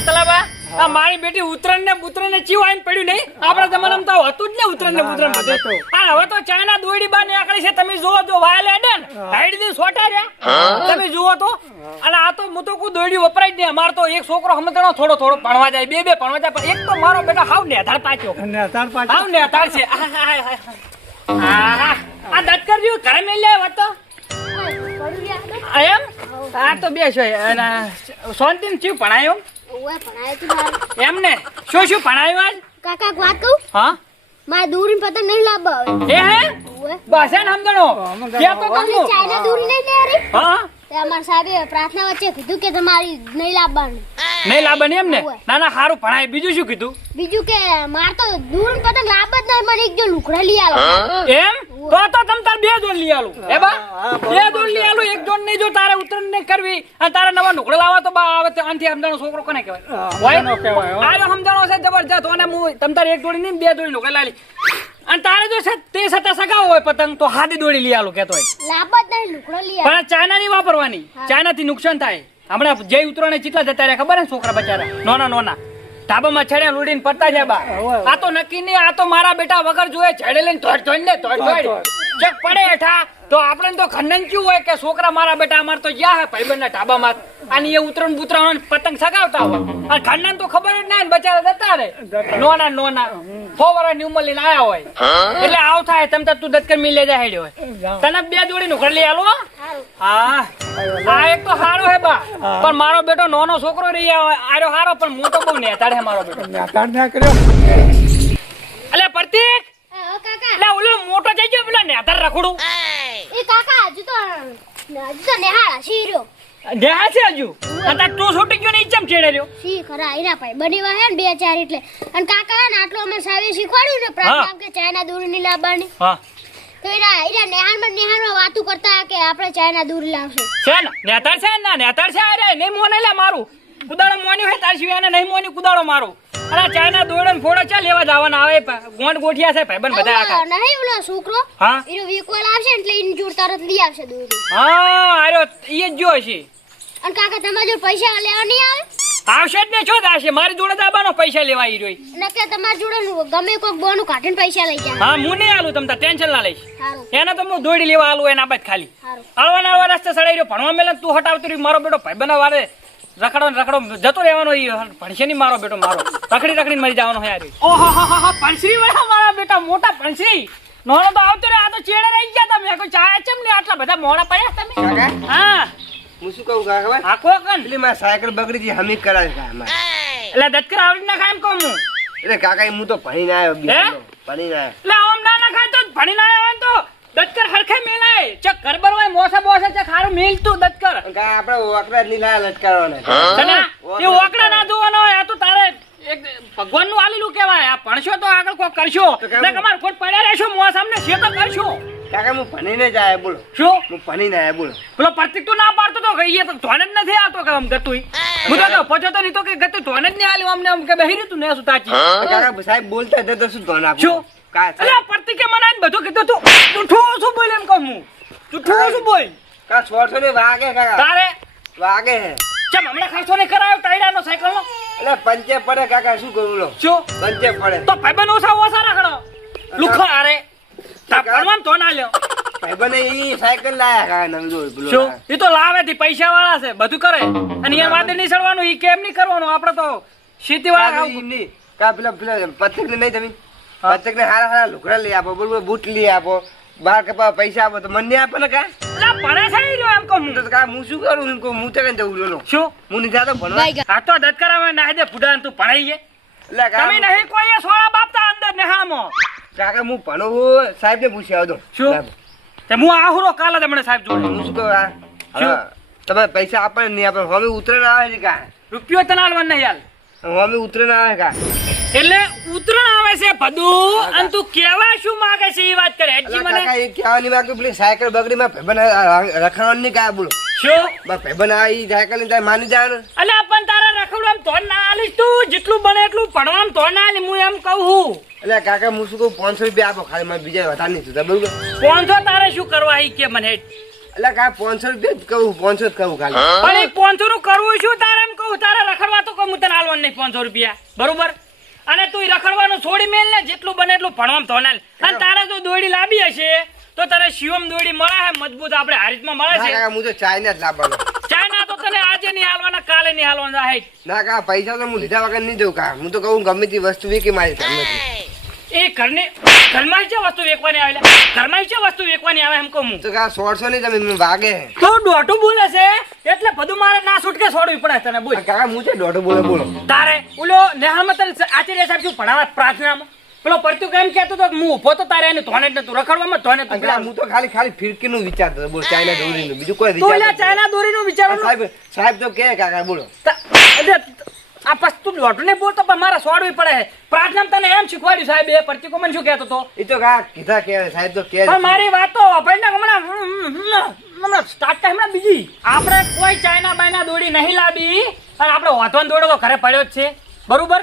તલાબા આ મારી બેટી ઉતરણ ને બુતરણ ને ચીવ આઈને પડ્યું નહીં આપણા જમાનામાં તો હતું જ ને ઉતરણ ને બુતરણ બધું આ હવે તો ચાઇના દોડી બા નીકળી છે તમે જોવો તો વાયલ એડન હાઈડ દી સોટા રે તમે જોવો તો અને આ તો હું તો કોઈ દોડી વપરાય જ નહીં અમાર તો એક છોકરો હમતણો થોડો ભણવા જાય બે ભણવા જાય પણ એક તો મારો બેટો હાવ નેધાર પાછો હાવ નેધાર છે આ દત કરજો ઘરે મેલ લે વાતો એમ આ તો બે છે અને શાંતિમ ચીવ ભણાયો ઓય ભણાય તું માર એમ ને શું ભણાયો આજ કાકા વાત કહું હા માર દૂરી પતંગ નહીં લાવવા એ હે ઓય બસ એન સમજણો કે તો ઓલી ચાઇના દૂરી નહીં લે રે હા તે અમાર સાહેબે પ્રાર્થના વચ્ચે કીધું કે તમારી નહીં લાવવાની નહીં લાવવાની એમ ને ના ના સારું ભણાય બીજું શું કીધું બીજું કે માર તો દૂરી પતંગ લાવવા જ નહીં મને એક જો લુકડા લઈ આલો એમ તો તમ તાર બે જોડ લઈ આલું હે બા બે જોડ લઈ આલું એક જોડ નહીં જો તારે ઉતરણ ને કરવી અને તારે નવા નુકડા લાવવા તો બા આવે તો આનથી સમજાણો છોકરો કોને કહેવાય હોય નો કહેવાય આનો સમજાણો છે જબરજસ્ત અને હું તમ તારે એક જોડી નહીં બે જોડી નુકડા લાલી અને તારે જો તે સતા સગાવો હોય પતંગ તો હાથી દોડી લઈ આલું કેતો હોય લાવવા જ નહીં લુકડા લઈ આલો પણ ચાઇના ની વાપરવાની ચાઇના થી નુકસાન થાય હમણાં જે ઉતરણે ચીટલા જતા રહ્યા ખબર હે છોકરા બચારા નોના ધાબામાં છેડ્યા લૂડીને પડતા જાય બા આ તો નક્કી નહીં આ તો મારા બેટા વગર જોયે છેડે લઈને ધોડ ચક પડે હેઠા તો આપણે તો ખંડન ક્યું હોય કે છોકરા મારા બેટા અમાર તો જ્યાં હે ભાઈબંધના ધાબામાં અને એ ઉતરણ બુતરણ પતંગ સગાવતા હોય અને ખંડન તો ખબર જ ના બચારા જતા રે નોના 4 વર્ષની ઉંમર લઈને આયા હોય એટલે આવ થાય તમ તું દત્કર મિલ લે જાય હેડ્યો હોય તને બે જોડી નું ઘર લઈ આલો હા આ એક તો હારો હે બા પણ મારો બેટો નાનો છોકરો રહી આર્યો હારો પણ હું તો બહુ નેતાડ હે મારો બેટો નેતાડ ના કર્યો અલે પ્રતીક કાકા લે ઓલો મોટો થઈ ગયો પેલા નેતાડ રખડું એ કાકા હજુ તો નેહાળા શીર્યો દેહા છે હજુ અને તું છૂટી ગયો ને ઈચમ છેડે રહ્યો શી ખરા આયરા ભાઈ બનીવા હે ને બે ચાર એટલે અને કાકા ને આટલો અમે સાવે શીખવાડ્યું ને પ્રાર્થના કે ચાઇના દૂર ની લાવવાની હા તો એરા નેહાળમાં વાતું કરતા કે આપણે ચાઇના દૂર લાવશે છે ને નેતાડ છે ને નેતાડ છે અરે નહીં મોને લે મારું કુદાડો મોન્યું હે તાર સિવાય નહીં મોન્યું કુદાડો મારું અરે ચાઇના દોડન ફોડો ચા લેવા જવાના આવે ગોંડ ગોઠિયા છે ભાઈબંધ બધા આખા નહીં ઓલો છોકરો હા એનો વીકવાલ આવશે એટલે ઇન જોડ તરત લઈ આવશે દૂર હા આરો ઈ જ જો છે અને કાકા તમારા જોડે પૈસા લેવા નહીં આવે આવશે જ ને છો દાશે મારી જોડે દાબાનો પૈસા લેવા ઈ રોઈ નકે તમારા જોડે ગમે કોક બોનું કાઢીને પૈસા લઈ જાય હા હું નહીં આલું તમ ટેન્શન ના લઈશ સારું એને તો હું દોડી લેવા આલું એના બાદ ખાલી સારું આળવાના રસ્તે સડાઈ રહ્યો ભણવા મેલે તું હટાવતી રહ્યું મારો બેટો ભાઈબંધ વારે રખડો જતો રહેવાનો ભણશે નહીં મારો બેટો મારો રખડી મરી જવાનો યાર ઓહો ભણશ્રી વાળા મારા બેટા મોટા ભણશ્રી નોનો તો આવતો રે આ તો ચેડે રહી ગયા તમે કોઈ ચાયા ચમ ને આટલા બધા મોડા પડ્યા તમે હા હું શું કહું કાકા આખો કન એટલે મારી સાયકલ બગડી ગઈ હમી કરાવે કાકા એટલે દત્કર આવડી ના ખાય એમ કહું હું એટલે કાકા હું તો ભણીને આવ્યો હે? ભણીને આવ્યો એટલે આમ ના ખાય તો ભણી ના આવે તો દત્કર હરખે મેલાય ચક ગરબર હોય મોસે ચક હારું મેલ તું દત્કર કાકા આપણે ઓકડા જ લીલા લટકાવવાના તને એ ઓકડા ના જોવાનો હોય આ તો તારે એક ભગવાન નું આલીલું કહેવાય આ ભણશો તો આગળ કોઈ કરશો ને તમાર ખોટ પડ્યા રહેશો મોં સામને છે તો કરશો કાકા હું ભણીને જ આવ્યો બોલો શું હું ભણીને આવ્યો બોલો પેલો પ્રતિક તો ના પાડતો તો કહીએ તો ધોન જ નથી આવતો કે આમ ગતું હું તો પહોંચો તો નહીં તો કે ગતું ધોન જ નહીં આલ્યું અમને આમ કે બેહી રહ્યું તું ને સુતાચી કાકા સાહેબ બોલતા હતા તો શું ધોન આપું શું અલે પ્રતિકે મને બધું કીધું તું ઠૂઠું શું બોલ એમ કહું હું ઠૂઠું શું બોલ કા છોડશો ને વાગે કાકા તારે વાગે હે ચમ હમણાં ખાસો ને કરાયો ટાયડાનો સાયકલ નો એટલે પંચે પડે કાકા શું કરું લો શું પંચે પડે તો ભાઈબંધ ઓછા રાખણો લુખો આરે તાપણમાં તો ના લ્યો ભાઈબંધ ઈ સાયકલ લાયા કાકા નંગો બોલો શું ઈ તો લાવે થી પૈસા વાળા છે બધું કરે અને એ વાદે નહીં સડવાનું ઈ કેમ નહીં કરવાનું આપણે તો ખેતી વાળા નહીં કા પેલા પતંગ ને નહીં તમે પતંગ ને હારા લુકડા લઈ આપો બોલ બૂટ લઈ આપો બાર કપા પૈસા આપો તો મને આપો ને કા લા પડે છે ઈ રહ્યો એમ કહું તો કા હું શું કરું એમ કહું હું તો કઈ જવું લો શું હું નહીં જાતો ભણવા આ તો દત કરાવે ના દે ફુડાન તું ભણાઈ છે એટલે તમે નહીં કોઈ સોળા બાપતા અંદર નેહામો કાકા હું ભણવું સાહેબ ને પૂછી આવતો શું તે હું આહુરો કાલે તમને સાહેબ જોડે હું શું કહું હા તમે પૈસા આપે નહીં આપે હવે ઉતરણ આવે છે કા રૂપિયો તને આલવાન નહીં યાર હવે ઉતરણ આવે કા એટલે ઉતરણ આવે છે ભદું અને તું કેવા શું માંગે છે એ વાત કરે હજી મને કાકા એ કહેવાની માંગ્યું પેલી સાયકલ બગડી માં ભાઈબંધ રખડવાની નહીં કા બોલો શું ભાઈબંધ આ ઈ સાયકલ ની તારે માની જાય અલે પણ તારા રખડવા તો ના આલીશ તું જેટલું બને એટલું ભણવામાં તો ના આલી હું એમ કહું એટલે કાકા હું શું કહું 500 રૂપિયા આપો ખાલી મારે બીજા વધારે નહીં થતા બરોબર 500 તારે શું કરવા ઈ કે મને એટલે કાં 500 રૂપિયા જ કહું 500 જ કહું ખાલી પણ એ 500 નું કરવું શું તારે એમ કહું તારે રખડવા તો કહું હું તને હાલવાનું નહીં 500 રૂપિયા બરોબર અને તું રખડવાનું છોડી મેલ ને જેટલું બને એટલું ભણવામાં ધોનાલ અને તારે જો દોડી લાવી હશે તો તારે શિવમ દોડી મળે છે મજબૂત આપણે હારીતમાં મળે ના છે કાકા હું તો ચાઇના જ લાવવાનો ચાઇના તો તને આજે નહીં હાલવાના કાલે નહીં હાલવાના છે ના કાકા પૈસા તો હું લીધા વગર નહીં દઉં કાકા હું તો કહું ગમે તે વસ્તુ વેચી મારી ઘરમાંથી એ ઘરમાં છે વસ્તુ વેચવાની આવે ઘરમાં છે વસ્તુ વેચવાની આવે એમ કહું હું તો કાકા 100 નહીં તમે મને વાગે તો દોઢું બોલે છે એટલે બધું મારે ના છૂટકે છોડવી પડે તને બોલ કાકા હું છે દોઢો બોલો તારે ઓલો નેહામાં તને આચાર્ય સાહેબ શું ભણાવે પ્રાર્થનામાં પેલો પરતું કેમ કહેતો તો હું ઊભો તો તારે એને ધોને જ નતું રખડવામાં ધોને તું કાકા હું તો ખાલી ફિરકીનું વિચારતો હતો બોલ ચાઇના દોરીનું બીજું કોઈ તું વિચાર ચાઇના દોરીનું વિચારવાનું સાહેબ તો કે કાકા બોલો આ પસ તું દોઢું નહીં બોલતો પણ મારે છોડવી પડે પ્રાર્થના તને એમ શીખવાડ્યું સાહેબ એ પરતીકો મને શું કહેતો તો એ તો કાકા કીધા કે સાહેબ તો કે પણ મારી વાત તો આપણને હમણાં સ્ટાર્ટ થાય હમણાં બીજી આપણે કોઈ ચાઇના બાયના દોડી નહીં લાવી અને આપણે વાંધવાનો દોડો તો ઘરે પડ્યો જ છે બરોબર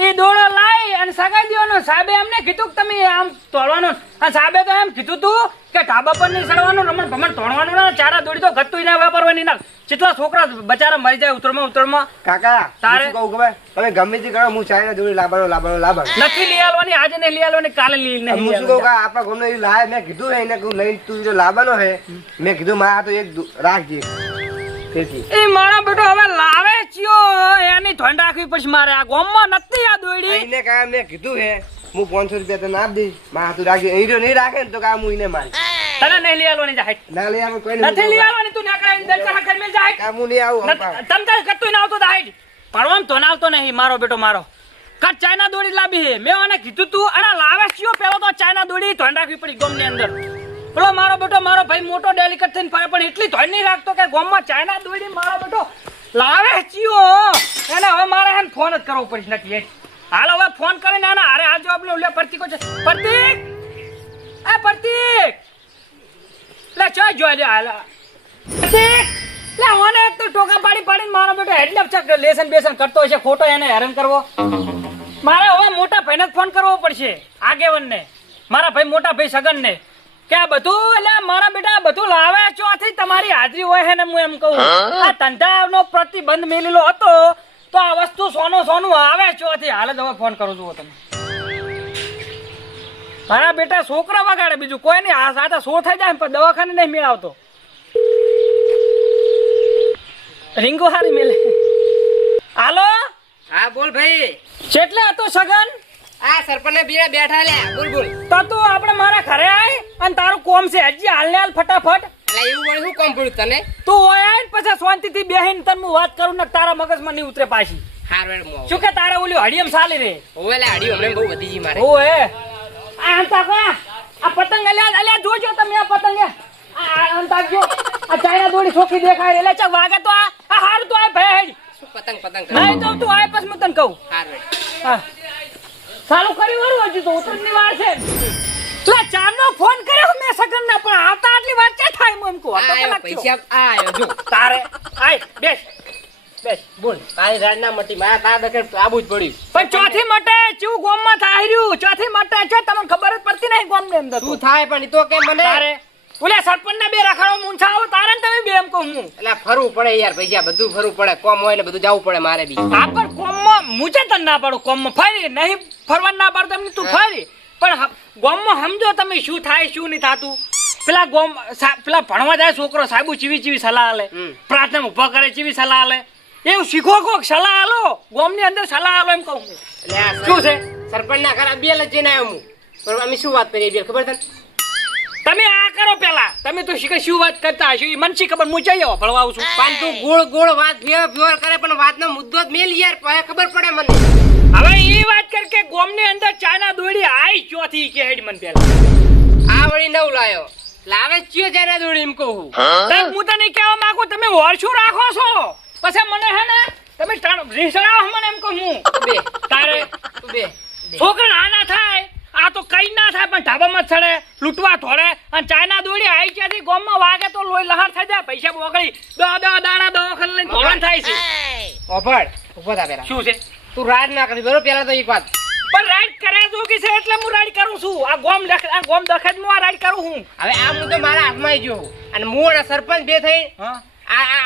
એ દોડો લાવી અને સગાઈ દેવાનો સાહેબે એમને કીધું કે તમે આમ તોડવાનું અને સાહેબે તો એમ કીધું તું કે ઢાબા પર નહીં ચડવાનું રમણ ભમણ તોડવાનું ના ચારા દોડી તો ગતું ના વાપરવાની ના કેટલા છોકરા બચારા મરી જાય ઉતરમાં કાકા તારે- તારે કહું ખબર તમે ગમે તે કરો હું ચાઇના દોરી લાવવાનો નથી લઈ આવવાની આજે નહીં લઈ આવવાની કાલે લઈ નહીં હું શું કહું કાકા આપણા ગામનો એ લાય મેં કીધું હે એને કહું લઈને તું જો લાવવાનો હે મેં કીધું મારા તો એક રાખજે તેથી એ મારા બેટો હવે લાવે ચિયો એની ધોન રાખવી પડશે મારે આ ગામમાં નથી આ દોડી એને કાકા મેં કીધું હે હું 500 રૂપિયા તને આપી દઈશ મારા તું રાખજે એ નહીં રાખે ને તો કાકા હું એને મારી તને નહીં લઈ આવવાની જાય ના લઈ આવે કોઈ નથી લઈ આવવાની તું નાકડા દરતા ઘર મેં જાય કાકા હું નહીં આવું તમ તાર કતું ના આવતો દાઈ ભણવામાં તો ના આવતો નહીં મારો બેટો મારો કાચ ચાઇના દોડી લાવી હે મેં એને કીધું તું અને લાવે ચિયો પેલો તો ચાઇના દોડી ધોન રાખવી પડી ગામની અંદર પેલો મારો બેટો મારો ભાઈ મોટો ડેલિકેટ થઈને ફરે પણ એટલી ધોન નહીં રાખતો કે ગામમાં ચાઇના દોડી મારો બેટો લાવે ચિયો એને હવે મારે એને ફોન જ કરવો પડશે નથી હાલ હવે ફોન કરીને આના અરે આ જવાબ લે પ્રતિકો છે પ્રતિક એ પ્રતિક લે ચો જો લે હાલ પ્રતિક લે ઓને એક તો ટોકા પાડીને મારો બેટો હેડલેપ ચક લેસન બેસન કરતો હશે ખોટો એને હેરાન કરવો મારે હવે મોટા ભાઈને ફોન કરવો પડશે આગેવનને મારા ભાઈ મોટા ભાઈ સગનને કે આ બધું એટલે મારા બેટા બધું લાવે ચોથી તમારી હાજરી હોય છે ને હું એમ કહું આ ધંધાનો પ્રતિબંધ મેલેલો હતો તો આ વસ્તુ સોનું આવે ચોથી હાલ જ હવે ફોન કરું છું તમે મારા બેટા છોકરા વગાડે બીજું કોઈ નહીં આ સાથે સો થઈ જાય પણ દવાખાને નહીં મેળવતો રીંગો હારી મેલે હાલો હા બોલ ભાઈ કેટલે હતો સગન આ સરપંચ બીરા બેઠા લે બોલ તો તું આપણે મારા ઘરે આય અને તારું કોમ છે હજી હાલને હાલ ફટાફટ એટલે એવું વળી શું કામ પડ્યું તને તું ઓય આય ને પછી શાંતિથી બેહીને તને હું વાત કરું ને તારા મગજમાં નહીં ઉતરે પાછી હાર વેડ મો શું કે તારે ઓલી હડિયમ સાલી રે ઓવે લે આડી હમણે બહુ વધી જી મારે ઓએ આ અંતા કો આ પતંગ અલ્યા જોજો તમે આ પતંગ આ અંતા જો આ ચાઇના દોડી છોકી દેખાય એટલે ચક વાગે તો આ હાર તો આ ભેડ શું પતંગ નહીં તો તું આય પછી હું તને કહું હાર વેડ હા ચાલુ કરી વાળું હજુ તો ઉતરની વાર છે તું ચારનો ફોન કર્યો મેં સગન ના પણ આવતા આટલી વાર ક્યાં થાય હું એમ કહું આ આયો પૈસા આ આયો જો તારે આય બેસ બોલ તારી રાડના મટી મારા તાર દકે આબુ જ પડ્યું પણ ચોથી મટે ચેવું ગોમમાં થાય રહ્યું ચોથી મટે છે તમને ખબર જ પડતી નહીં ગોમની અંદર શું થાય પણ ઈ તો કે મને તારે ઓલે સરપંચ ને બે રખાડો મૂંછા આવો તારે ને તમે બે એમ કહું હું એટલે ફરવું પડે યાર પૈસા બધું ફરવું પડે કોમ હોય એટલે બધું જવું પડે મારે બી આ પણ કોમમાં મુજે તને ના પાડું કોમમાં ફરી નહીં ફરવા ના પાડતો એમ તું ફરી પણ ગોમમાં સમજો તમે શું થાય શું નહીં થાતું પેલા પેલા ભણવા જાય છોકરો સાહેબુ ચીવી સલાહ આલે પ્રાર્થના ઉભા કરે ચીવી સલાહ આલે એવું શીખો કોક સલાહ આલો ગોમની અંદર સલાહ આલો એમ કહું છું. એટલે આ શું છે સરપંચ ના ઘરે બેલ જ જઈને આવ્યો હું બરોબર અમે શું વાત કરીએ બેલ ખબર તને તમે આ કરો પેલા તમે તો શીખે શું વાત કરતા હશો એ મને શી ખબર હું જઈ આવો ભણવા આવું છું પણ તું ગોળ વાત ફેર કરે પણ વાતનો મુદ્દો જ મેલ યાર પછી ખબર પડે મને હવે એ વાત કર કે ગોમની અંદર ચાના દોડી આઈ ચોથી કે હેડ મને પેલા આ વળી નવ લાયો લાવે ચિયો જાના દોડી એમ કહું હું તને કહેવા માંગુ તમે હોરશું રાખો છો પછી મને હે ને તમે રીસડાવો મને એમ કહું હું બે તારે તું બે છોકરા આના થાય આ તો કઈ ના થાય પણ ઢાબામાં ચડે લૂંટવા થોડે અને ચાઇના દોડી આઈ ક્યાંથી ગોમમાં વાગે તો લોહી લહાર થઈ જાય પૈસા બોગળી દાડા દવાખાને લઈને ધોરણ થાય છે ઓફળ ઉભો થા પેલા શું છે તું રાજ ના કરી બરોબર પેલા તો એક વાત પણ રાઈડ કર્યા જોગી છે એટલે હું રાઈડ કરું છું. આ ગોમ દખત હું આ રાઈડ કરું છું. હવે આ મુદ્દો મારા હાથમાં આવી ગયો અને હું અને સરપંચ બે થઈ હા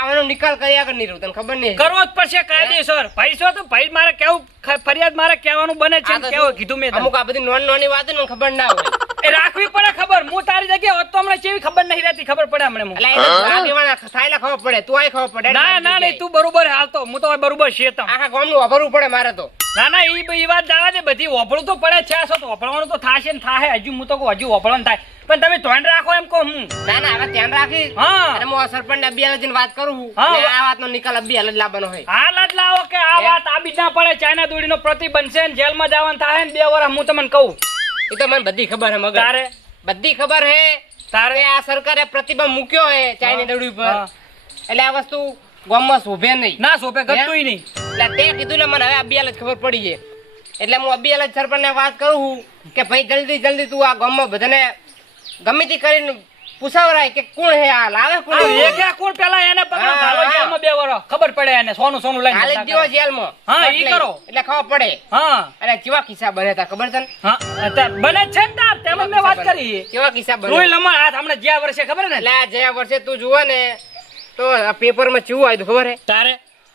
આનો નિકાલ કર્યા કર નહીં રહ્યું તને ખબર નહીં કરવો જ પડશે કાયદેસર. ભાઈ છો તો ભાઈ મારે કેવું ફરિયાદ મારે કહેવાનું બને છે ને કેવું કીધું મેં તને. અમુક આ બધી નાની વાત મને ખબર ના હોય એ રાખવી પડે ખબર. હું તારી જગ્યાએ હોત તો હમણાં કેવી ખબર નહીં રહેતી. ખબર પડે હમણાં એટલે એને આગેવાના થાયલા ખબર પડે તું આય ખબર પડે ના નહીં તું બરોબર હાલતો હું તો બરોબર છે તમ. આખા ગામનું વાપરવું પડે મારે તો ના ઈ વાત જવા દે. બધી વફળું તો પડે છે. તો વફળવાનું તો થાશે ને થાહે. હજુ હું તો કહું હજુ વફળવાનું થાય પણ તમે ધ્યાન રાખો એમ કહું હું. ના હવે ધ્યાન રાખી હા અને હું સરપંચ ને અબિયાલ જઈને વાત કરું હા. અને આ વાતનો નિકાલ અબિયાલ જ લાવવાનો હોય હાલ જ લાવો કે આ વાત આ બી ના પડે. ચાઇના દોડીનો પ્રતિબંધ છે ને જેલમાં જવાનું થાય ને 2 વર્ષ હું તમને કહું. એ તો મને બધી ખબર હે મગર તારે બધી ખબર હે તારે આ સરકારે પ્રતિબંધ મૂક્યો હે ચાઇની દોડી પર હા. એટલે આ વસ્તુ ગામમાં શોભે નહીં ના સોપે ગતુંય નહીં. એટલે તે કીધું ને મને હવે અબિયાલ જ ખબર પડી છે એટલે હું અબિયાલ જ સરપંચ ને વાત કરું છું કે ભાઈ જલ્દી તું આ ગામમાં બધાને ગમે તે કરીને પૂછાવરાય કે કોણ હે આ લાવે કોણ આ એક એક કોણ પેલા એને પકડો હા, ધાલો હા. જેલમાં 2 વર્ષ ખબર પડે એને સોનું લઈને હાલે જ જતા દેવો કરે. જેલમાં હા, ઈ કરો. એટલે ખબર પડે હા અને કેવા કિસ્સા બને તા ખબર છે ને હા બને છે ને તાર તેમ મેં વાત કરી. કેવા કિસ્સા બને રોઈ લમણ હાથ હમણાં જ્યાં વર્ષે ખબર ને એટલે આ જે વર્ષે તું જુઓ ને તો આ પેપરમાં ચેવું આવ્યું ખબર હે તારે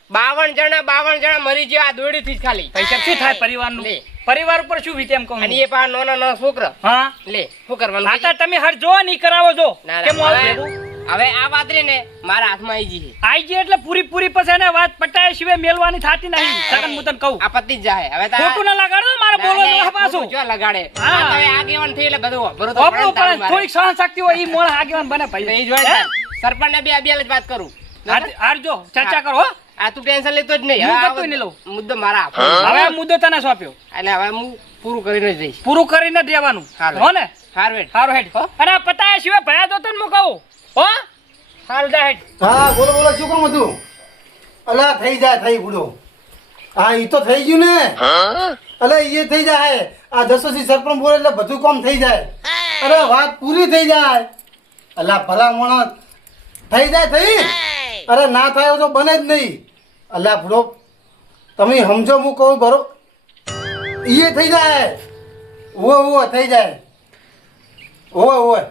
52 જણા મરી ગયા આ દોડીથી જ ખાલી પૈસા શું થાય પરિવારનું લે. પરિવાર ઉપર શું વીતે એમ કહું અને એ પાછા નાના છોકરા હા લે શું કરવાનું આ તો તમે હટ જો નહીં કરાવો જો ના, કે હું આવું હવે- ભેગું હવે આ વાત રહી ને મારા હાથમાં આવી ગઈ છે આઈ ગઈ એટલે પૂરી પછી એને વાત પટાયા સિવાય મેલવાની થાતી નહીં. સગન હું તને કહું આ પતિ જ જાય હવે ખોટું ના લગાડો મારે બોલો જો પાછું જો લગાડે હા. આ તો હવે આગેવાન થઈ એટલે બધું વાપરવું તો ઓપડું પડે ને પડે તારું થોડીક સહન શક્તિ હોય ઈ મોણ આગેવાન બને મારે. ભાઈ એ જોઈ હે? સરપંચ ને બે જ વાત કરું હારજો ચર્ચા કરો હો. આ તું ટેન્શન લેતો જ નહીં હું હવે આ કશું નહીં લઉં. મુદ્દો મારા હાથમાં. હવે આ મુદ્દો તને સોંપ્યો એટલે હવે હું પૂરું કરીને જ જઈશ પૂરું કરીને જ રહેવાનું હારું. હો ને હારવેટ સારું હેડ હો. અને આ પતાયા સિવાય ભયા તો તને હું કહું હો સારું જા હેડ. હા બોલો શું કામ હતું? અલા થઈ જાય થઈ બુડો. હા ઈ તો થઈ ગયું ને. અલા એ થઈ જાય. આ દસોથી સરપંચ બોલે એટલે બધું કામ થઈ જાય. અરે વાત પૂરી થઈ જાય. અલા ભલા મોણસ થઈ જાય થઈ. અરે ના થાય તો બને જ નહીં. અલા બુડો તમે સમજો હું કહું બરો એ થઈ જાય. ઓય થઈ જાય. ઓય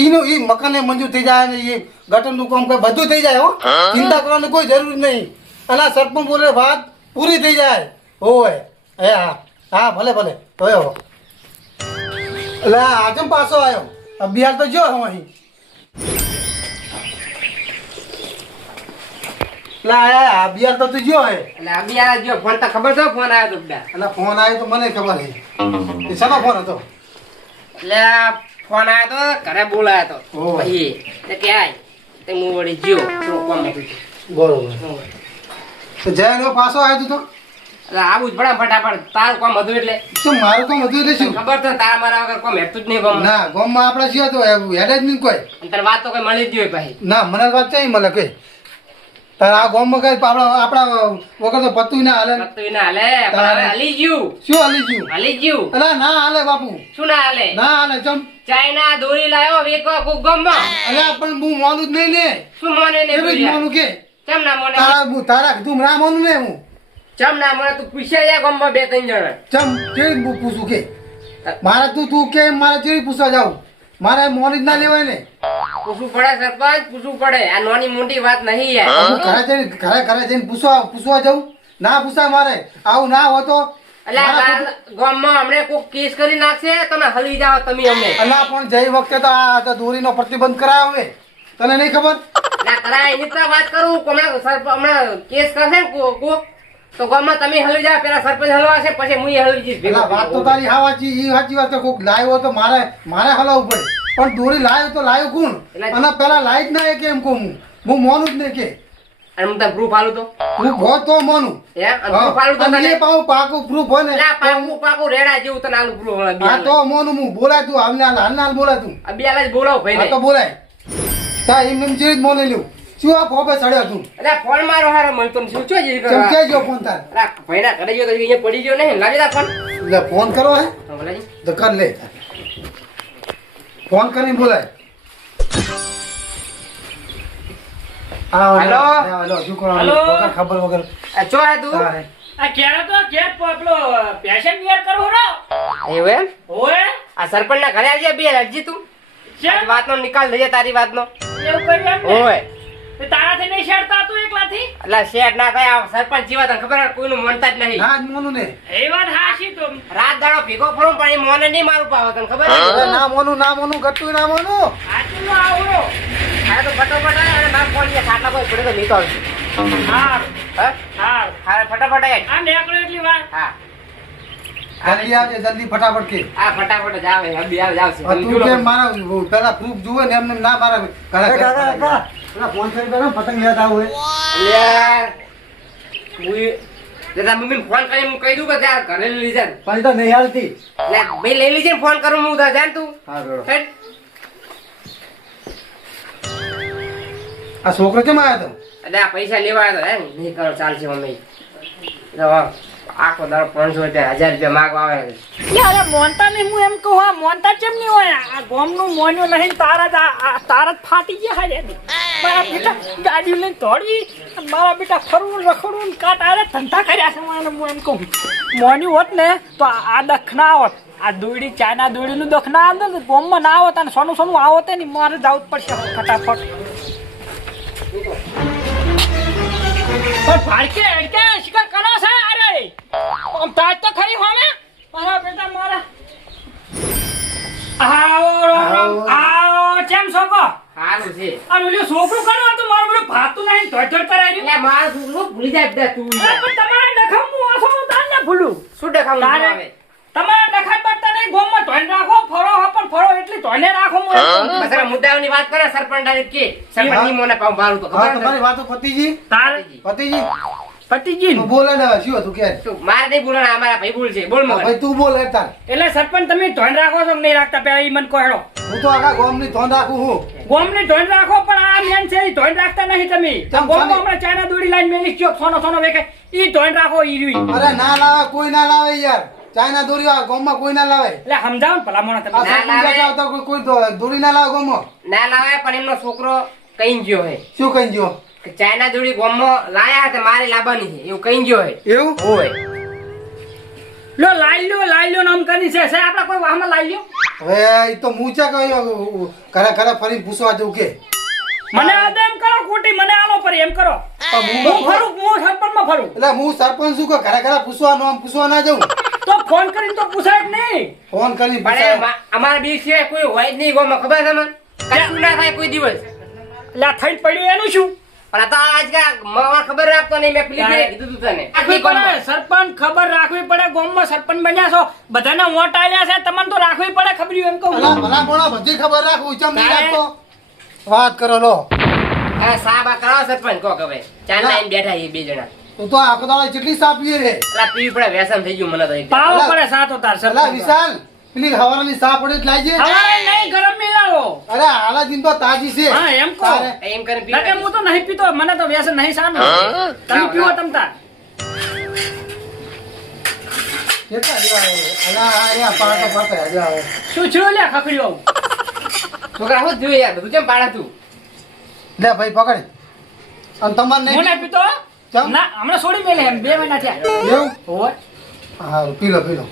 ઈનું ઈ મકાને મંજૂર થઈ જાય ને એ ગટરનું કામ કરે બધું થઈ જાય હો. ચિંતા કરવાની કોઈ જરૂર નહીં. અને આ સરપંચ બોલે વાત પૂરી થઈ જાય. ઓય એ હા ભલે હવે હો. એટલે આજમ પાછો આવ્યો અભિયાન તો જો હું અહીં એટલે આયા અભિયાન તો તું જો હે. એટલે અબિયાલ જો ફોન તો ખબર તો ફોન આવ્યો તો બધા અને ફોન આવ્યો તો મને ખબર છે. એ શાનો ફોન હતો? એટલે આ ફોન આવ્યો તો ઘરે બોલાયો તો ઓહ. ભાઈ તે કે આય તે હું વળી જ્યો થોડું કામ હતું બરોબર. તો જયનો પાછો આવ્યો તું તો એટલે આવું જ પડે ફટાફટ તારું કામ હતું એટલે શું મારું કામ હતું એટલે શું? ખબર તો તારા મારા વગર કોમ હેઠતું જ નહીં કોમ ના ગામમાં આપણે છીએ તો હેડે જ નહીં કોઈ. અને તને વાત તો કઈ મળી જ હોય ભાઈ ના મને વાત ચાહી મળે કઈ તારા આ ગામમાં કઈ આપણા વગર તો પતું ના હાલે. નતું ના હાલે પણ હવે હલી ગયું શું હાલી ગયું? હલી ગયું અલા ના હાલે બાપુ શું ના હાલે ના હાલે ચમ. ચાઇના દોરી લાવ્યો વેકવા કોક ગામમાં અલા પણ હું માનું જ નહીં ને. શું મોને ને એવી જ દોરી માનું કે કેમ ના મોને તારા કીધું ના માનું ને હું ચમ ના મોને તું પૂછ્યા જા ગામમાં 2-3 જણા ચમ કેવી પૂછું કે મારે તું કે મારે કેવી પૂછવા જાઉં મારે મોની જ ના લેવાય ને. પૂછવું પડે સરપંચ પૂછવું પડે આ નાની મોટી વાત નહીં યાર હું ઘરે જઈને પૂછવા જાઉં ના પૂછાય મારે આવું ના હોય તો એટલે આ ગામમાં હમણે કોક કેસ કરી નાખશે તમે હલવી જાઓ તમે અમને અલા પણ જઈ વખતે તો આ દોરીનો પ્રતિબંધ કરાયો હવે તને નહીં ખબર? ના કરાય એની તો વાત કરું હમણાં કેસ કરશે ને કોક તો ગામમાં તમે હલવી જાઓ પેલા સરપંચ હલવાશે પછી હું હલવી જઈશ ભેગો. અલા વાત તો તારી હાવાચી ઈ સાચી વાત છે. કોક લાવ્યો તો મારે હલાવવું પડે પણ દોરી લાવ્યો તો લાવ્યો કોણ? અને પેલા લાઈટ ના એ કેમ કહું હું મોનું જ નહીં કે અને હું તને પ્રૂફ આલું તો હું હોત તો મોનું. હે અને proof આલું તો અને તને એ પાકું proof હોય ને એટલે આ પાકું રેડા જેવું તને આલું પ્રૂફ હા તો મોનું હું બોલાય તું હાલ બોલાય તું અબિયાલ જ બોલાવ ભાઈ હા તો બોલાય તા એમ જેવી જ મોને લ્યું શું આ ફોપે ચડ્યો તું એટલે ફોન મારો હારો મળતો ને શું છો જે ચમકે જો ફોન તાર ભાઈ ના ઘરે ગયો તો અહીંયા પડી ગયો નહીં લાવી દા ફોન એટલે ફોન કરો હે હા, બોલાજી. તો કર લે ફોન કરીને બોલાય હેલો? હેલો છોકરો હેલો? વગર ખબર વગર ચો હે તું તારે. આ ક્યારે તો ઘેર પેલો પેશન વેર કરવો રો એવું એમ ઓએ આ સરપંચ ના ઘરે આવજે બે હજી તું કેમ? આજ વાતનો નિકાલ થઈ જાય તારી વાતનો એવું કર્યું એમ ને? ઓય તે તારાથી નહીં શેરતા તું એકલાથી એટલે શેઠ ના થાય આ સરપંચ જીવા તને ખબર હોય, કોઈનું માનતા જ નહીં ના જ મોનું ને એ વાત હાચી તો રાત દાડો ભેગો ફરું પણ એ મોને નહીં મારું પાવો તને ખબર અરે હે? ના મોનું ગતું ના મોનું હાચું નો આવરો આ તો ફટાફટ આય અને માર ફોન ખાટલા કોઈ પડે તો નહીં તો આવશે હાર હા હાર હા ફટાફટ આય આ નીકળો એટલી વાર હા જલ્દી આવજે જલ્દી ફટાફટ કે આ ફટાફટ જ આવે હબી આવે આવશે આ તું કે મારા પેલા પ્રૂફ જુએ ને એમને ના મારા પેલા ફોન કરી પેલા પતંગ લેતા આવું મમ્મી ફોન કરી હું કહી દઉં કે ત્યાં ઘરે લઈ જા પણ તો નહીં હાલતી એટલે ભાઈ લઈ લીજે ને ફોન કરું હું જાણ તું હા બરોબર. હેડ. આ છોકરો કેમ આવ્યો એટલે આ પૈસા લેવા આવ્યો તો, હે નહીં કરો ચાલશે મમ્મી એટલે આખો દાડો 500 રૂપિયા 1000 રૂપિયા માગવા આવે છે. અરે મોનતા નહીં હું એમ કહું આ મોનતા કેમ નહીં હોય આ ગોમનું મોન્યું નહીં તારા જ ફાટી ગયા હારે મારા બેટા ગાડી લઈને દોડવી મારા બેટા ફરવું રખડવું કાટ આરે ધંધા કર્યા છે હું એમ કહું મોન્યું હોત ને તો આ દખ ના આવત આ દોડી ચાના દોડીનું દખ ના આવત ને ગોમમાં ના આવત અને સોનું સોનું આવત ને મારે જવું જ પડશે ફટાફટ પણ ભાડકે અડકે શિકાર કરો છે અરે આમ તાજ તો ખરી હોમે મારા બેટા મારા આવો કેમ છો કો સારું છે આ ઓલું છોકરું કરો તો મારું બધું ભાતું નહીં ધોધર કરાવી એટલે મારા છોકરો ભૂલી જાય બધા તું પણ તમારે ડખમું આસો તાર ના ભૂલું શું દેખાવું તારે આવે તમારે ડખાત પડતા નહીં ગોમમાં ધોઈને રાખો ફરો હો પણ ફરો એટલી ધોઈને રાખો હું એમ કહું. બસ આ મુદ્દાઓની વાત કરે સરપંચ ડાયરેક્ટ કે સરપંચ ની મોને પાઉં મારું તો હા ખબર તમારી ને? વાતો પતિજી તારે પતિજી પતિજી તું બોલે ને શું હતું કે શું મારે નહીં બોલવાના અમારા ભાઈ બોલ છે બોલ મગર ભાઈ તું બોલ તાર એટલે સરપંચ તમે ધોઈને રાખો છો કે નહીં રાખતા પેલા ઈ મને કહો હેડો હું તો આખા ગામ ની ધોન રાખું હું ગોમને ધોઈને રાખો પણ આ મેન છે ઈ ધોઈને રાખતા નહીં તમે ચમ ગોમમાં સાને? હમણાં ચાઇના દોડી લાઈન મેલી ગયો સોનો સોનો વેકે ઈ ધોઈને રાખો ઈ રહ્યું. અરે ના લાવે કોઈ ના લાવે યાર ચાઇના દોરી આ ગામમાં કોઈ ના લાવે એટલે સમજાવો ને ભલા મોણા આ તમે ના સરપંચ લાવે. આવતા કોઈ દોરી ના લાવે ગામમાં ના લાવે પણ એમનો છોકરો કઈ ગયો હે શું કહી ગયો કે ચાઇના જોડી ગોમમાં લાયા હતા મારે લાવવાની છે એવું કઈ ગયો હે એવું હોય લો લાઈ લ્યો નામ કરી છે આપડા કોઈ વાહમાં લાઈ લ્યો હવે એ તો મૂચા કહ્યું ઘરે ઘરે ફરી પૂછવા જવું કે મને આ દે એમ કરો ખોટી મને આલો પર એમ કરો પણ હું ફરું હું સરપંચમાં ફરું એટલે હું સરપંચ છું કે ઘરે ઘરે પૂછવા નામ પૂછવા ના જવું તો ફોન કરીને તો પૂછાય જ નહીં ફોન કરી પણ અમારા બી સિવાય કોઈ હોય જ નહીં ગોમમાં ખબર છે મને કશું ના થાય કોઈ દિવસ એટલે આ થઈને પડ્યું એનું શું પણ આ તો આજકાલ મને ખબર રાખતો નહીં મેં પેલી ફેરે કીધું તું તને રાખવી પડે સરપંચ ખબર રાખવી પડે ગામમાં સરપંચ બન્યા છો બધાને વોટ આલ્યા છે તમને તો રાખવી પડે ખબર એમ કહું ભલા ભલા બધી ખબર રાખું ચમ નહીં તારે? રાખતો વાત કરો લો હા સાબા કરાવો સરપંચ કહો કે ભાઈ ચાર લાઈન બેઠા એ બે જણા તું તો આખો દાડો કેટલી સાપીએ રે એટલે પીવી પડે વ્યસન થઈ ગયું મને તો એકદમ. પાવો અલા, પડે સાતો તાર અલા સરપંચ વિશાલ પેલી હવારાની સા પડે જ લાવજે હવારે નહીં ગરમ મિલાવો અરે હાલા દિન તો તાજી છે હા એમ કહો તારે? એમ કરીને ના કે પીવી હું તો નહીં પીતો મને તો વ્યસન નહીં સાનું તમે પીવો તમ તાર કેટલા જેવા આવે? અલા, આ રહ્યા પાટા પાટા હજી આવે. શું છું લે ખખડ્યો છોકરા હું જ જોયું યાર બધું કેમ પાડા તું લે ભાઈ પકડ અને તમારે હું નહીં નહીં પીતો ચમ? ના હમણાં છોડી મેલે એમ 2 મહિના થયા એવું હોય હારું પી લો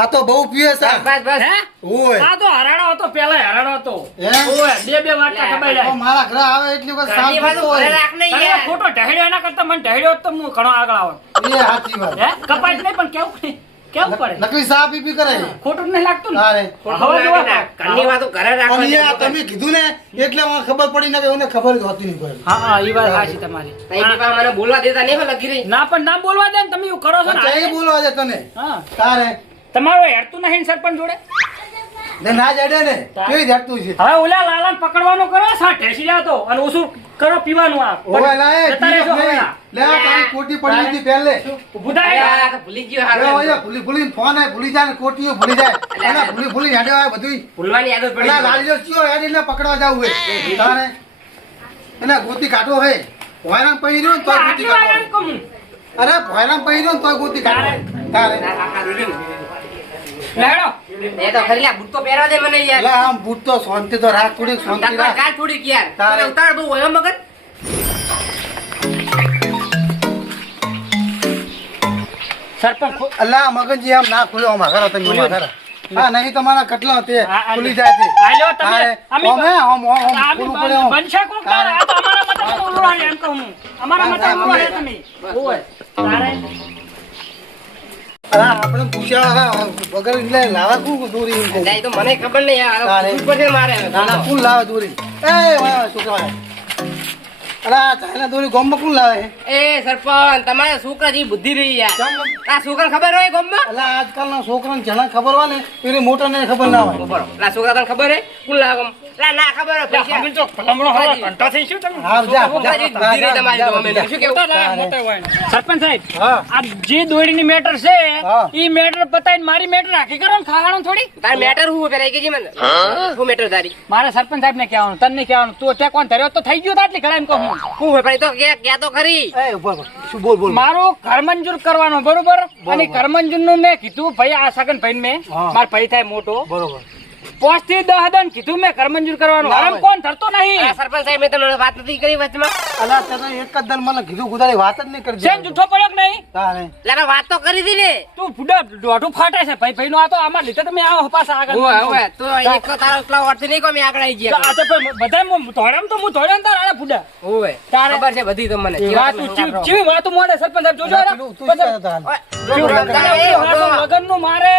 આ તો બહુ પીએ છે બસ બસ હે ઓય આ તો હરાડો હતો પેલા હરાડો હતો હે? ઓય બે વાટકા લે, દબાઈ તો જાય મારા ઘરે આવે એટલી વખત સાફ ઘરની બાજુ કરતો ઘરે હોય. રાખ નહીં તમે યાર ખોટો ઢહેડ્યો એના કરતા મને ઢહેડ્યો હોત તો હું ઘણો આગળ આવો એ સાચી વાત હે કપાય જ નહીં પણ કેવું પડે નકલી સા પી કરે ખોટું જ નહીં લાગતું ને તારે ખોટું હવે લાગે જો ને. ઘરની વાતો ઘરે અને રાખવાની યાર તમે કીધું ને એટલે મને ખબર પડી ને કે એને ખબર જ હોતી નહીં કોઈ હા એ વાત સાચી તમારી તઈ દીપા મને બોલવા દેતા નહીં હો લગી રહી ના પણ ના બોલવા દે ને તમે એવું કરો છો પણ જઈ ને બોલવા દે તને હા તારે તમારો હેરતું નહીં ને સરપંચ જોડે ને ના જડે ને કેવી જાતું છે હવે ઓલા લાલાને પકડવાનો કરો સા ઢેસી જાતો અને ઓછું કરો પીવાનું આ ઓય ના એ જતા રહેજો પીએ હવે નહીં. આ. લે આ તારી કોટી પડી હતી પહેલે ઊભું અરે થાય આ તો ભૂલી ગયો લે હારું. ઓય ભૂલી ભૂલી ફોન આય ભૂલી જાય ને કોટીઓ ભૂલી જાય અને ભૂલી ભૂલી હેડે આવે બધું ભૂલવાની આદત પડી પેલા ગઈ. ગાડીઓ ચિયો હેડ એટલે પકડવા જાવું હે તારે એને ગોતી કાઢો હે ભોયરામ પડી રહ્યો ને તોય ગોતી આટલું કાઢો આગળ કમ. અરે ભોયરામ પડી રહ્યો ને તોય ગોતી કાઢો તારે આ રૂડી. લેડો એ તો ખરી લા બૂટ તો પહેરવા દે મને યાર એટલે આમ બૂટ તો શાંતિ તો રાખ થોડીક શાંતિ તાર રાખ કાલ થોડીક યાર તારે. તને ઉતાર બહુ હોય હો મગર સરપંચ અલ્લા મગનજી આમ ના ખુલ્યો આમાં કરો તમે આમાં કરો. હા નહીં તમારા કટલા તે હા, હા, ખુલી જાય તે હા, લ્યો તમે. તારે અમે- ઓમ હે, ઓમ ખુલ્લું પડે ઓમ. બનશે કોક તારે. આ તો અમારા મતે તો ઓલું હોય એમ કહું હું. અમારા મતે ઓલું હોય તમે. ઓય. તારે અલા આપણે પૂછ્યા હા, વગર એટલે લાવા કોણ દોરી એમ કહું. જાય તો મને ખબર નહીં યાર તારે. ઉપર છે મારે ના ના કોણ લાવે દોરી એ વાહ છોકરા અલા ચાઇના દોરી ગામમાં કોણ લાવે એ સરપંચ તમારા છોકરા જેવી બુદ્ધિ રહી યાર કેમ? આ છોકરા ખબર હોય ગામમાં અલા આજકાલના છોકરાને જણા ખબર હોય ને એને મોટાને ખબર ના હોય બરોબર આ છોકરા તને ખબર હે કોણ લાગે ના ખબર હોય પૈસા અમે તો ભલામણો હવે કંટા થઈ શું તમે? હા જા છોકરા જેવી બુદ્ધિ રહી તમારી તો અમે શું કેવું સરપંચ સાહેબ હા આ જે દોડીની મેટર છે હા. ઈ મેટર પતાઈને મારી મેટર રાખી કરો ને ખાવાનું થોડી તાર મેટર હું પેલા કે મને હું મેટર તારી મારે સરપંચ સાહેબ ને કહેવાનું તને કહેવાનું તું ત્યાં કોણ ધર્યો તો થઈ ગયું તા એટલે ઘણા એમ કહું હું. હું હે ભાઈ તો કે તો ખરી એ ઉભા ઉભા. શું બોલ બોલ મારું ઘર મંજૂર કરવાનું બરોબર અને ઘર મંજૂર નું મેં કીધું ભાઈ આ સગન ભાઈ મેં હા. મારો ભાઈ થાય મોટો બરોબર 5 થી 10 દન કીધું મેં ઘર મંજૂર કરવાનું ના આમ હોય. કોણ ધરતો નહીં આ સરપંચ સાહેબ મેં તમને વાત નથી કરી વચમાં અલા તને એક જ દન મને કીધું ગુદારી વાત જ નહીં કરજે છે જૂઠો પડ્યો કે નહીં તારે લારા વાત તો કરી દી ને તું ફૂડા દોઢું ફાટે છે ભાઈ ભાઈ નો આ તો આમાં લીધે તમે આવો પાછા આગળ ઓય તો એક તો તારો એટલા વર્ષ નહીં કોમે આગળ આવી ગયા આ તો પણ બધા ધોડામ તો હું ધોડ્યા ને તાર આડા ફૂડા ઓય તારે- ખબર છે બધી તમને એ વાતું ચીવી વાતું મોડે સરપંચ સાહેબ જોજો અલા, તું શું કહેતો હતા? લગન નું મારે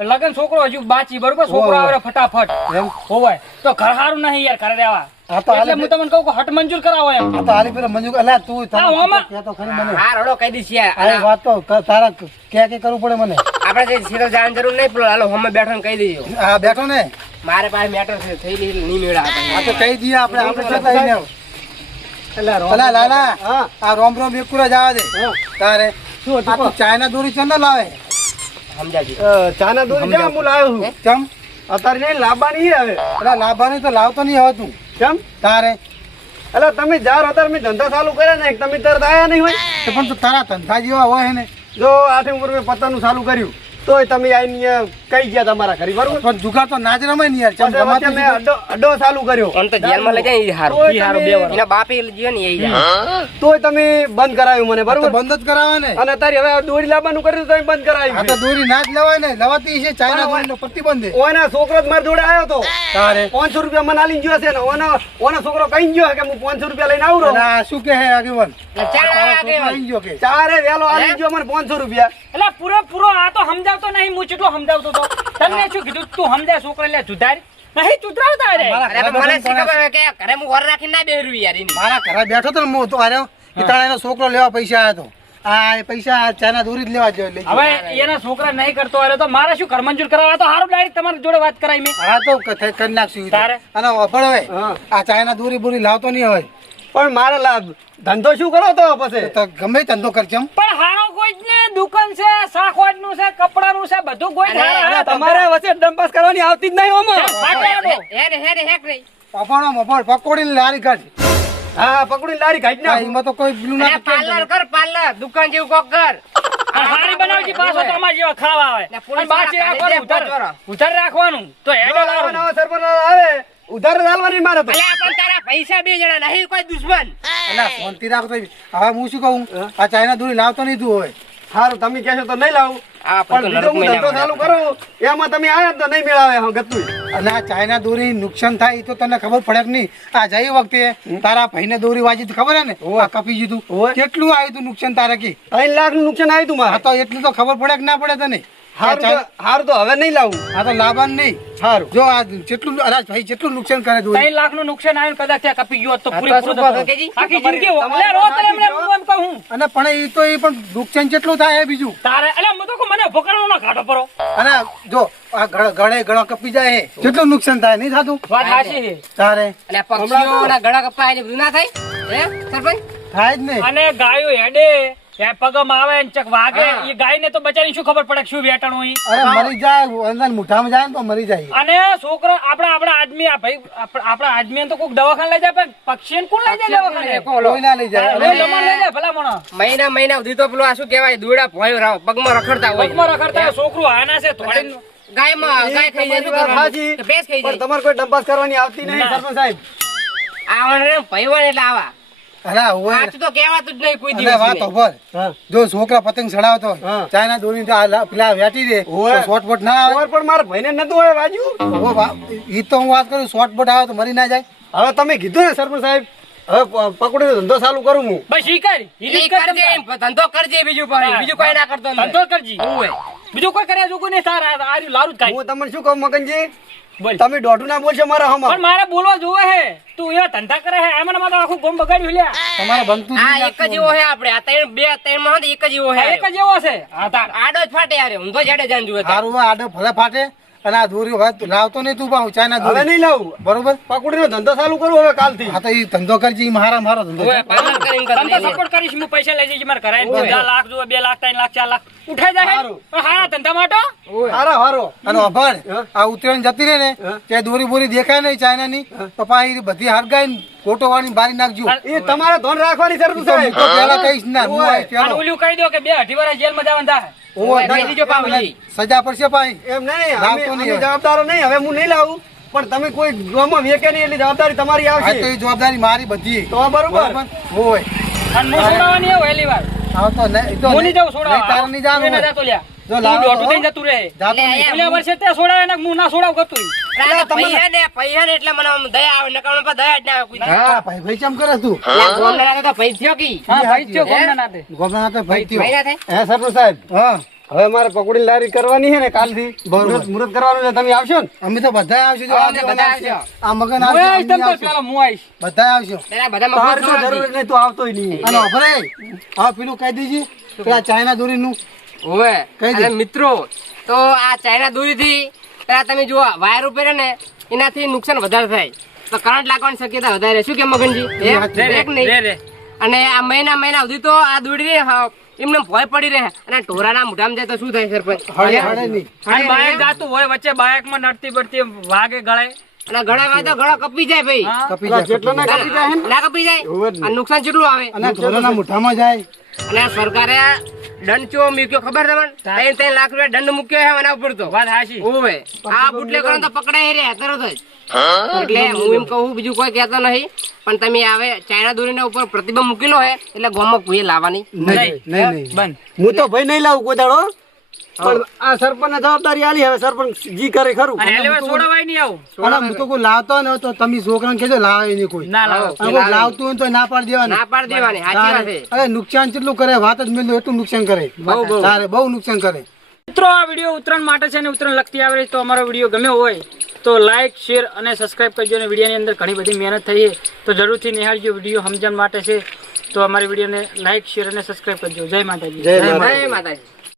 લગન છોકરો હજુ બાચી બરોબર છોકરો હોવે. આવે ફટાફટ એમ? હોવાય તો ઘર સારું નહીં યાર ઘરે રહેવા હા તો એટલે હાલે હું તમને કહું કે હટ મંજૂર કરાવો એમ આ તો હાલી પેલા મંજુ અલા તું હા, ઓમાં. કહેતો ખરી મને હા રડો કહી દઈશ યાર આ વાત તો તારા કે કરવું પડે મને આપણે જે સીધો જાણ જરૂર નહીં પેલો હાલો હમે બેઠો ને કહી દેજો હા બેઠો ને મારે પાસે મેટર છે થઈ નહીં મેળા આ તો કહી દઈએ આપણે જતા આવીને આવ. અલા લાલા આ રોમ રોમ એક કુરા જવા દે તારે શું હતું ચાઇના દોરી ચંદા લાવે સમજાજી ચાઇના દોરી ક્યાં હું લાવ્યો છું ચમ અત્યારે નહીં લાવવાની હવે અલા લાવવાની તો લાવતો નહીં હવે તું ચમ તારે એટલે તમે જાર અત્યારે મેં ધંધો ચાલુ કર્યા ને તમે તરત આયા નહીં હોય તો પણ તો તારા ધંધા જેવા હોય હે ને જો 8 ઉંમર મેં પત્તાનું ચાલુ કર્યું તોય તમે આઈને કઈ ગયા તમારા ઘરે બરોબર પણ જુગાર તો નાચ રમાય ને યાર ચમ પછી વચ્ચે રમાતું મેં અડ્ડો ચાલુ કર્યો આમ તો જેલમાં લઈ જાય એ હારું તોય ઈ હારું તમે- બે વાર એના બાપે જીવે ને એ જાય તોય તમે બંધ કરાવ્યું મને તો બરોબર બંધ જ કરાવે ને અને અત્યારે હવે આ દોરી લાવવાનું કર્યું તો બંધ આ કરાવ્યું તો દોરી ના જ લેવાય ને લવાતી છે ચાઇના દોરીનો પ્રતિબંધ છે. ઓના છોકરો જ મારા જોડે આવ્યો તો તારે 500 રૂપિયા મને આલી ગયો છે ને ઓનો છોકરો કઈ ગયો કે હું 500 રૂપિયા લઈને આવું અને આ શું કહે આગેવાન ચાલ આગે આવી ગયો કે ચારે વેલો આલી ગયો મને 500 રૂપિયા એટલે પૂરો આ તો સમજાવતો નહીં હું કેટલો સમજાવતો તો તને શું કીધું તું સમજાય છોકરા લે જુદારી નહીં સુધરાવતા રે અરે પણ મને શી ખબર હોય કે ઘરે હું વર રાખીને ના બેહરું યાર એની મારા ઘરે બેઠો તો ને હું તો આર્યો ઈતાળા એનો છોકરો લેવા પૈસા આવ્યો તો આ એ પૈસા ચાઇના દોરી જ લેવા જોઈએ હવે એના છોકરા નહીં કરતો હોય તો મારે શું ઘર મંજૂર કરાવવા તો હારું ડાયરેક્ટ તમારી જોડે વાત કરાઈ મેં હા તો કરી નાખશું ઈ તો. તારે? અને અફળ હવે હા. આ ચાઇના દોરી બોરી લાવતો નહીં હવે પણ મારે ધંધો શું કરો તો પછી તો ગમે ધંધો કરજે એમ પણ હારો કોઈ જ ને દુકાન છે શાકવાડ નું છે કપડાનું છે બધું કોઈ જ હારા હારા તમારે વચ્ચે ડંપાસ કરવાની આવતી જ નહીં ઓમાં ફાટે આડો. હેક નહીં અફાણો મફાણ પકોડીને લારી કાઢ હા પકડી લારી કાઢી હા, નાખ એમાં તો કોઈ પેલું અરે ના પાર્લર કર પાર્લર દુકાન જેવું કોક કર આ હારી બનાવજી પાછો તો અમારા જેવા ખાવા આવે ને પોલીસ અને બાચી વાળા રાખવાનું ખાલી ઉધાર પાંચ ઉધાર રાખવાનું તો હેડો લાવો નવા સરપંચ આવે ઉધાર ચાલવાની મારે તો અલ્યા પણ તારા પૈસા બે જણા નહીં કોઈ દુશ્મન અલા શાંતિ રાખતો હવે હું શું કહું આ ચાઇના દોરી લાવતો નહીં તું હવે સારું તમે કહેશો તો નહીં લાવું આ પણ બીજો હું ધંધો ચાલુ કરું એમાં તમે આયા તો નહીં મેળાવે હા ગતું અને આ ચાઇના દોરી નુકસાન થાય એ તો તને ખબર પડે કે નહીં આ જઈ વખતે તારા ભાઈને દોરી વાજી તો ખબર હે ને આ કપી જીધું ઓવે. કેટલું આવ્યું તું નુકસાન તારે કે 3 લાખ નું નુકસાન આવ્યું તું આ મારે તો એટલું તો ખબર પડે કે ના પડે તને હારું તો હવે નહીં લાવું આ તો લાવવાનું નહીં સારું જો આ જેટલું અરે ભાઈ જેટલું નુકસાન કરે દોરી 3 લાખ નું નુકસાન આવ્યું ને કદાચ ત્યાં કપી ગયો હોત તો આ તો પૂરેપૂરું શું વાત તો કેજી? આખી જિંદગી અલ્યા રો તને એમને હું એમ કહું અને પણ એ તો એ પણ નુકસાન જેટલું થાય એ બીજું તારે અલ્યા હું તો કહું મને ભોકાણો ના ઘાટો પરો અને જો આ ગળે ગળો કપી જાય હે જેટલું નુકસાન થાય નહીં થતું વાત હાચી છે તારે અને પક્ષીઓના ગળા કપાય ને બધું ના થાય હે સરપંચ થાય જ નહીં અને ગાયો હેડે ત્યાં પગમ આવે ને ચક વાગે હા. એ ગાય ને તો બચારી શું ખબર પડે કે શું વેટણ હોય અરે મરી જાય અંદર મુઠામાં જાય ને તો મરી જાય અને છોકરા આપણા આદમી આ ભાઈ આપણા આદમી તો કોઈક દવાખાને લઈ જાય પણ પક્ષી કોણ લઈ જાય દવાખાને કોઈ ના લઈ જાય હવે લમણ લઈ જાય ભલા મોણો મહિના સુધી તો પેલું આ શું કહેવાય દોડા ભોય પગમાં રખડતા હોય પગમાં રખડતા હોય, છોકરું આના છે થોડી ગાયમાં ગાય ખાઈ જાય શું કરવાનું? હાજી. કે ભેંસ ખાઈ પણ જાય તમારે કોઈ ડંપાસ કરવાની આવતી નહીં ના. સરપંચ સાહેબ આવવાના ને ભયવાન એટલે આવા અરે હોય સાચું તો કહેવાતું જ નહીં કોઈ અરે દિવસ વાત મેં. ખબર હા. જો છોકરા પતંગ ચડાવતો હા. ચાઇના દોરી તો આ પેલા વેટી દે હોય. શોર્ટબોટ ના આવે ઓર પણ મારા ભાઈને નતું હોય વાજુ. ઈ તો હું વાત કરું શોર્ટબોટ આવે તો મરી ના જાય હવે તમે કીધું ને સરપંચ સાહેબ હવે પકડીનો ધંધો ચાલુ કરું હું. બસ ઈ કર ઈ એ જ કર કરજે, ધંધો કરજે બીજું કોઈ બીજું કોઈ ના કરતો નહીં. ધંધો કરજી ઓય. બીજું કોઈ કર્યા જોગું નહીં તાર આ રહ્યું લારું જ ખાય હું તમને શું કહું મગનજી, બોલ તમે દોઢું ના બોલશો મારા હમા. પણ મારે બોલવા જોવે હે તું એવા ધંધા કરે હે એમાં તો આખું ગોમ બગાડ્યું લ્યા તમારે બનતું જ આ નહીં એક જ એવો હે આપણે આ ત્રણ બે ત્રણ માં એક જ એવો હે આ એક જ એવો છે હા તાર આડો જ ફાટે યાર ઊંધો જાડે જાન જુએ તો. સારું હોય, આડો ભલે ફાટે અને આ દોરી વાત લાવતો નહીં તું પાછું ચાઇના હવે દોરી નહીં લાવું. બરોબર પકડીનો ધંધો ચાલુ કરું હવે કાલથી. હા તો ઈ ધંધો કરજી ઈ મારો ધંધો ઓય, છે. પાલન કરીને કરજે. તને તો સપોર્ટ કરીશ હું પૈસા લઈ જઈશ મારે ઘરે 10 લાખ જોવે 2 લાખ 3 લાખ 4 લાખ ઉઠાઈ જાય સારું. પણ હારા ધંધા માટે હારો હારો. અને અભાર હા. આ ઉતરાયણ જતી રહે ને હા. ત્યાં દોરી બોરી દેખાય નહીં ચાઇનાની તો પાછી બધી હરગાઈ ફોટો વાળી બારી નાખજો એ તમારે ધોન રાખવાની સરપંચ તો હું સાહેબ. તો પેલા કહીશ ના હું ઓય. આવીશ અને પેલો. ઓલું કહી દો કે 2 અઢી વર્ષ જેલમાં જવાનું થાય ઓય, કહી દીજો પાવલી. સજા પડશે પાછી એમ નહીં અમે લાવતો નહીં અમે હવે. જવાબદારો નહીં, હવે હું નહીં લાવું પણ તમે કોઈ ગામમાં વેકે નહીં એટલી જવાબદારી તમારી આ તો આવશે. એ જવાબદારી મારી બધી તો બરોબર. હોય અને હું છોડાવવાની આવું પહેલી વાર આવતો નહીં ઈ તો હું નહીં જાઉં છોડાવવા. નહીં, તારે નહીં જવાનું તું એને હોય. જાતો લ્યા. જો તું લાવો દોઢું તો. થઈને જતું રહે. જાતો લે, નહીં. એમ. ઓલા વર્ષે તે છોડાવે ને હું ના છોડાવ કરતું આ પૈસા ને એટલે મને આમ દયા આવે નકર મને દયા જ ના આવે કોઈ દી. હા, ભાઈ ભાઈ ચમ કરે તું આ ગોમના નાતે તો પૈસા થયો કી? હા ભાઈ થયો હે? ગોમના નાતે ગોમના હાથે ભાઈ થયો. ભાઈ ના થાય? હે સરપંચ સાહેબ, હા હવે મારે પકોડી લારી કરવાની છે ને કાલથી. બરોબર. મુહૂર્ત કરવાનું છે, તમે આવશો ને? અમે તો બધા આવશું જો હા, આ અમે બધા આવશું. આ મગન હું આવશે, આવીશ તમ અમી તો આવશું. પેલા હું આવીશ બધા આવશું પેલા બધા તમારે મફત તો જરૂર નથી. નહીં, તું આવતોય નહીં. અને અભરે હા પેલું કહી દીજી પેલા ચાઇના દોરીનું ઓવે. કઈ દે. અને મિત્રો તો આ ચાઇના દોરીથી પેલા તમે જુઓ વાયર ઉપર ને એનાથી નુકસાન વધારે થાય તો કરંટ લાગવાની શક્યતા વધારે. શું કે મગનજી હે? એક નહીં. રે અને આ મહિના સુધી તો આ દોડી એમને ભય પડી રહે અને ઢોરાના મોઢામાં જાય તો શું થાય સરપંચ? હળે હળે નહીં અને બાઇક જાતું હોય વચ્ચે બાઇકમાં નડતી પડતી વાગે ગળે અને ગળા વાય તો ગળો કપી જાય ભાઈ. હા. કપી પેલા જાય જેટલો ના કાપી જાય ને? ના કપી જાય એવું જ ને. અને નુકસાન કેટલું આવે અને ઢોરાના મુઠ્ઠામાં જાય અને આ સરકારે દંડ ચો મૂક્યો ખબર તમને? 3 લાખ રૂપિયા દંડ મૂક્યો છે એના ઉપર તો. વાત હાચી ઓવે. આ બુટલે કરો તો પકડાય રે તરત જ. એટલે હું એમ કહું બીજું કોઈ કહેતો નહીં પણ તમે આવે ચાઇના દોરીના ઉપર પ્રતિબંધ મૂકેલો હે એટલે ગામમાં કોઈ લાવવાની નહીં નહીં નહીં બંધ હું તો ભાઈ નહીં લાવું કોઈ દાડો, પણ આ સરપંચ જવાબદારી આલી. હવે સરપંચ જી કરે ખરું. અને એલેવા છોડાવાય નહીં આવું અને હું તો કોઈ લાવતો ને તો તમે છોકરાને કહેજો લાવે નહીં કોઈ ના લાવો અને કોઈ લાવતું હોય તો ના પાડી દેવાની ના પાડી દેવાની સાચી વાત છે. અરે નુકસાન કેટલું કરે વાત જ મેળવું એટલું નુકસાન કરે તારે બહુ નુકસાન કરે મિત્રો આ વિડીયો ઉત્તરાયણ માટે છે અને ઉત્તરાયણ લગતી આવે તો અમારો વિડીયો ગમ્યો હોય તો લાઈક શેર અને સબસ્ક્રાઇબ કરજો અને વિડીયોની અંદર ઘણી બધી મહેનત થઈ છે તો જરૂરથી નિહાળજો વિડીયો સમજણ માટે છે તો અમારી વિડીયોને લાઈક શેર અને સબસ્ક્રાઇબ કરજો જય માતાજી જય માતા. જય માતાજી.